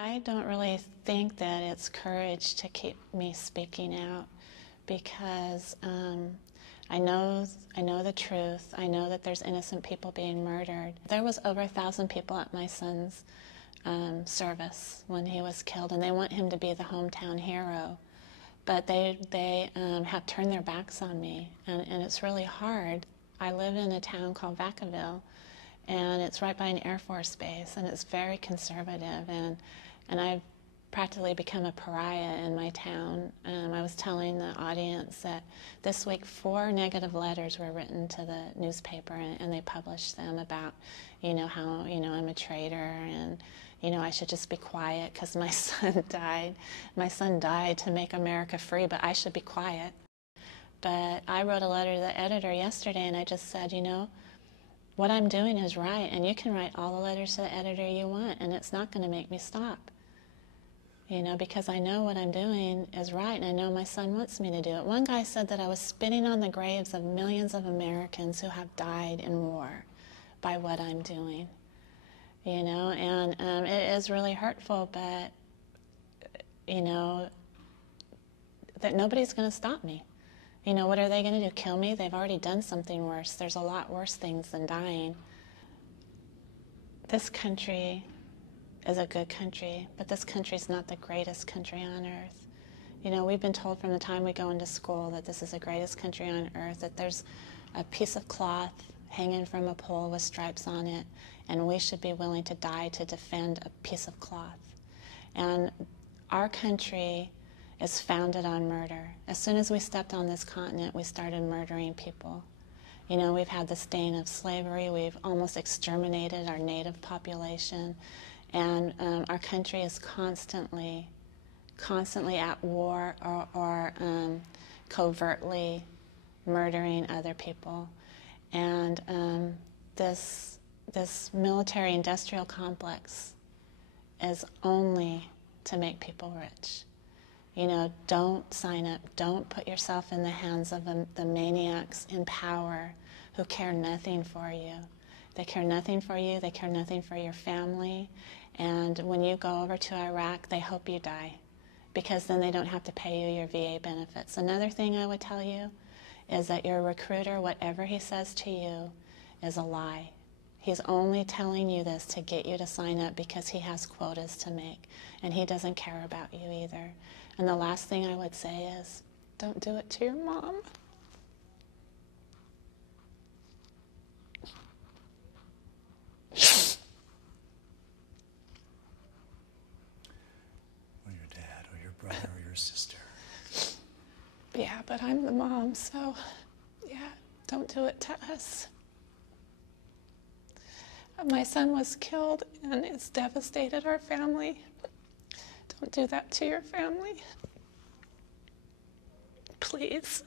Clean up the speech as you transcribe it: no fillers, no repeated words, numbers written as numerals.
I don't really think that it's courage to keep me speaking out because I know the truth. I know that there's innocent people being murdered. There was over 1,000 people at my son's service when he was killed, and they want him to be the hometown hero. But they have turned their backs on me, and it's really hard. I live in a town called Vacaville, and it's right by an Air Force base, and it's very conservative, and I've practically become a pariah in my town. I was telling the audience that this week 4 negative letters were written to the newspaper, and they published them about, how, I'm a traitor, and, I should just be quiet because my son died. My son died to make America free, but I should be quiet. But I wrote a letter to the editor yesterday, and I just said, what I'm doing is right, and you can write all the letters to the editor you want, and it's not going to make me stop. Because I know what I'm doing is right, and I know my son wants me to do it. One guy said that I was spitting on the graves of millions of Americans who have died in war by what I'm doing. And it is really hurtful, but, that nobody's going to stop me. What are they going to do, kill me? They've already done something worse. There's a lot worse things than dying. This country is a good country, but this country's not the greatest country on earth. We've been told from the time we go into school that this is the greatest country on earth, that there's a piece of cloth hanging from a pole with stripes on it, and we should be willing to die to defend a piece of cloth. And our country is founded on murder. As soon as we stepped on this continent, we started murdering people. We've had the stain of slavery. We've almost exterminated our native population. And our country is constantly at war or covertly murdering other people. And this military-industrial complex is only to make people rich. Don't sign up. Don't put yourself in the hands of the maniacs in power who care nothing for you. They care nothing for you. They care nothing for your family. And when you go over to Iraq, they hope you die, because then they don't have to pay you your VA benefits. Another thing I would tell you is that your recruiter, whatever he says to you, is a lie. He's only telling you this to get you to sign up because he has quotas to make, and he doesn't care about you either. And the last thing I would say is, don't do it to your mom. Or your dad, or your brother, or your sister. Yeah, but I'm the mom, so yeah, don't do it to us. My son was killed, and it's devastated our family. Don't do that to your family. Please.